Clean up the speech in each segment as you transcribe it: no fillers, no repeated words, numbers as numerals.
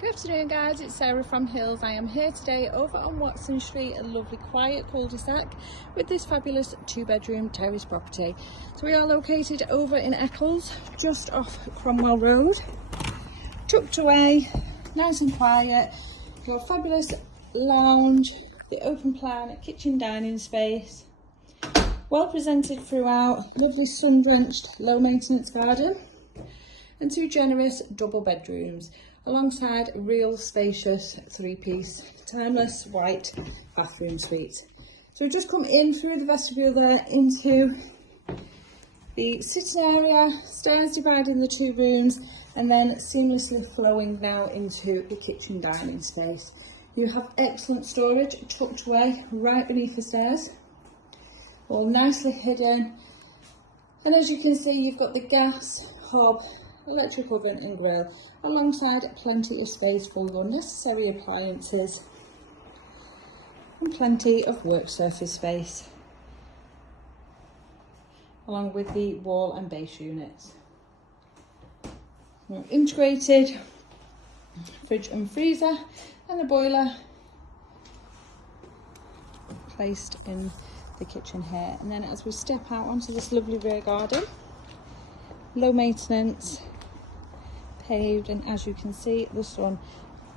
Good afternoon guys, it's Sarah from Hills. I am here today over on Watson Street, a lovely quiet cul-de-sac with this fabulous 2-bedroom terrace property. So we are located over in Eccles, just off Cromwell Road, tucked away, nice and quiet. Your fabulous lounge, the open plan kitchen dining space, well presented throughout, lovely sun-drenched low maintenance garden, and 2 generous double bedrooms alongside a real spacious 3-piece timeless white bathroom suite. So we've just come in through the vestibule there into the sitting area, stairs dividing the 2 rooms, and then seamlessly flowing now into the kitchen dining space. You have excellent storage tucked away right beneath the stairs, all nicely hidden. And as you can see, you've got the gas hob, electric oven and grill, alongside plenty of space for your necessary appliances and plenty of work surface space, along with the wall and base units. Integrated fridge and freezer and a boiler placed in the kitchen here. And then as we step out onto this lovely rear garden, low maintenance, paved, and as you can see, the sun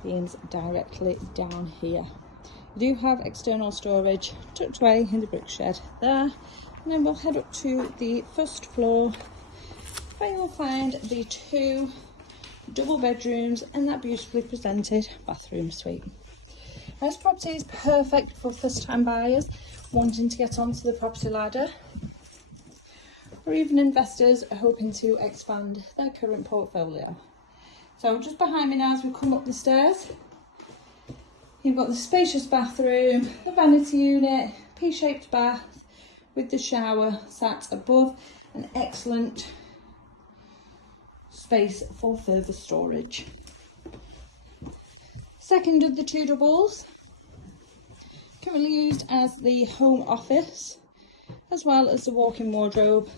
beams directly down here. You do have external storage tucked away in the brick shed there, and then we'll head up to the first floor where you'll find the 2 double bedrooms and that beautifully presented bathroom suite. This property is perfect for first-time buyers wanting to get onto the property ladder, or even investors hoping to expand their current portfolio. So just behind me now as we come up the stairs, you've got the spacious bathroom, the vanity unit, P-shaped bath with the shower sat above, an excellent space for further storage. Second of the 2 doubles, currently used as the home office, as well as the walk-in wardrobe.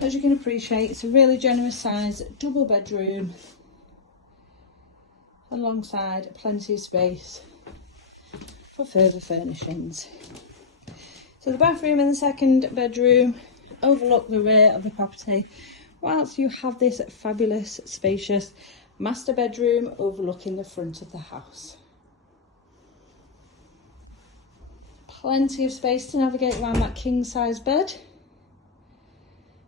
As you can appreciate, it's a really generous size double bedroom alongside plenty of space for further furnishings. So the bathroom in the 2nd bedroom overlook the rear of the property, whilst you have this fabulous spacious master bedroom overlooking the front of the house. Plenty of space to navigate around that king size bed.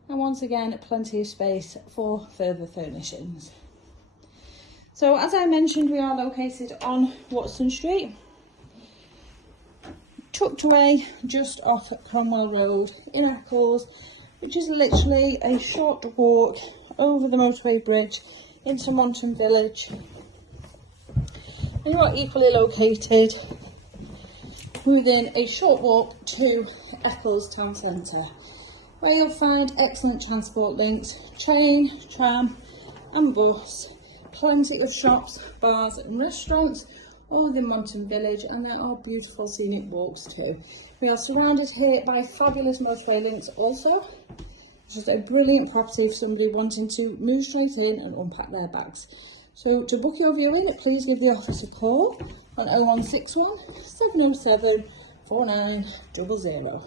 And once again, plenty of space for further furnishings. So as I mentioned, we are located on Watson Street, tucked away just off Cromwell Road in Eccles, which is literally a short walk over the motorway bridge into Monton Village. And you are equally located within a short walk to Eccles town centre, where you'll find excellent transport links, train, tram and bus, plenty of shops, bars and restaurants all within Monton Village, and there are beautiful scenic walks too. We are surrounded here by fabulous motorway links also. It's just a brilliant property for somebody wanting to move straight in and unpack their bags. So to book your viewing, please give the office a call on 0161 707 4900.